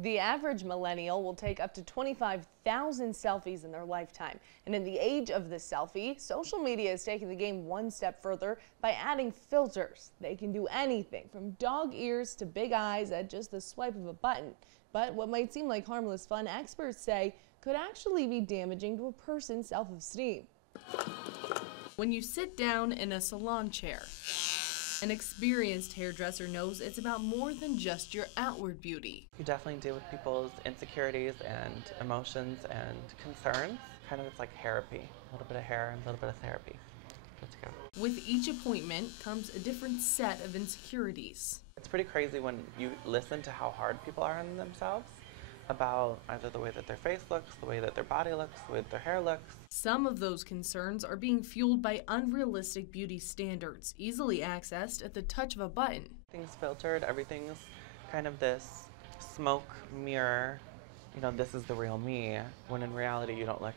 The average millennial will take up to 25,000 selfies in their lifetime. And in the age of the selfie, social media is taking the game one step further by adding filters. They can do anything from dog ears to big eyes at just the swipe of a button. But what might seem like harmless fun, experts say could actually be damaging to a person's self-esteem. When you sit down in a salon chair, an experienced hairdresser knows it's about more than just your outward beauty. You definitely deal with people's insecurities and emotions and concerns. Kind of it's like therapy. A little bit of hair and a little bit of therapy. Let's go. With each appointment comes a different set of insecurities. It's pretty crazy when you listen to how hard people are on themselves, about either the way that their face looks, the way that their body looks, the way that their hair looks. Some of those concerns are being fueled by unrealistic beauty standards, easily accessed at the touch of a button. Everything's filtered, everything's kind of this smoke mirror, this is the real me, when in reality you don't look,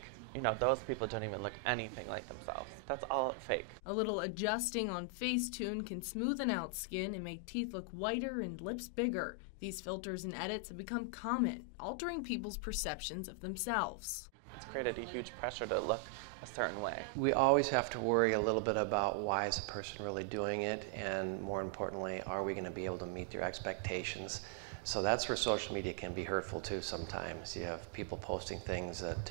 those people don't even look anything like themselves. That's all fake. A little adjusting on Facetune can smoothen out skin and make teeth look whiter and lips bigger. These filters and edits have become common, altering people's perceptions of themselves. It's created a huge pressure to look a certain way. We always have to worry a little bit about why is a person really doing it, and more importantly, are we going to be able to meet their expectations? So that's where social media can be hurtful too sometimes. You have people posting things that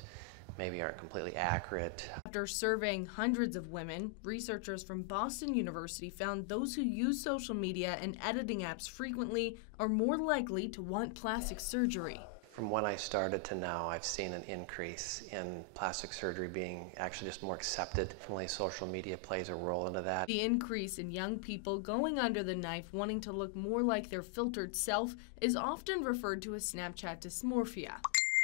maybe aren't completely accurate. After surveying hundreds of women, researchers from Boston University found those who use social media and editing apps frequently are more likely to want plastic surgery. From when I started to now, I've seen an increase in plastic surgery being actually just more accepted. Definitely social media plays a role into that. The increase in young people going under the knife wanting to look more like their filtered self is often referred to as Snapchat dysmorphia.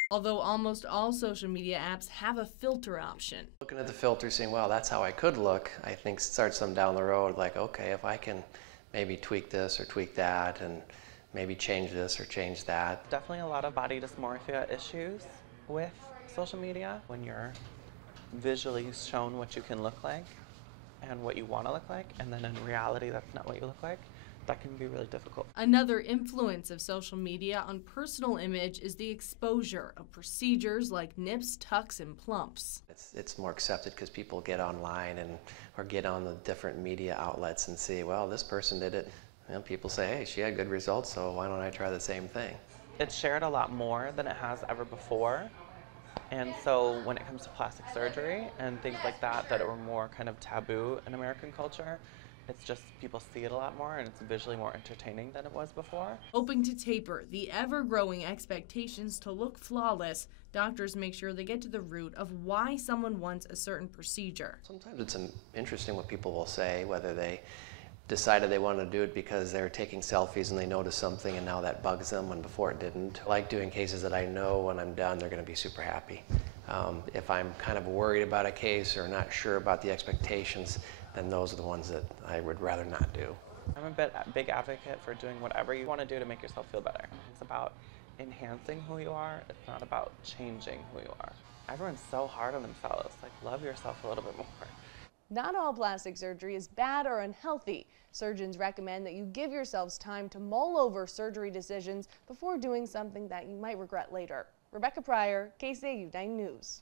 Although almost all social media apps have a filter option. Looking at the filter, saying, well, that's how I could look, I think starts them down the road, like, okay, if I can maybe tweak this or tweak that and maybe change this or change that. Definitely a lot of body dysmorphia issues with social media. When you're visually shown what you can look like and what you want to look like, and then in reality that's not what you look like, that can be really difficult. Another influence of social media on personal image is the exposure of procedures like nips, tucks, and plumps. It's more accepted because people get online or get on the different media outlets and see, well, this person did it. People say, hey, she had good results, so why don't I try the same thing? It's shared a lot more than it has ever before. And so when it comes to plastic surgery and things like that are more kind of taboo in American culture, it's just people see it a lot more and it's visually more entertaining than it was before. Hoping to taper the ever-growing expectations to look flawless, doctors make sure they get to the root of why someone wants a certain procedure. Sometimes it's interesting what people will say, whether they decided they wanted to do it because they're taking selfies and they noticed something and now that bugs them when before it didn't. I like doing cases that I know when I'm done they're going to be super happy. If I'm kind of worried about a case or not sure about the expectations, then those are the ones that I would rather not do. I'm a big advocate for doing whatever you want to do to make yourself feel better. It's about enhancing who you are. It's not about changing who you are. Everyone's so hard on themselves. Like, love yourself a little bit more. Not all plastic surgery is bad or unhealthy. Surgeons recommend that you give yourselves time to mull over surgery decisions before doing something that you might regret later. Rebecca Pryor, KCAU-TV News.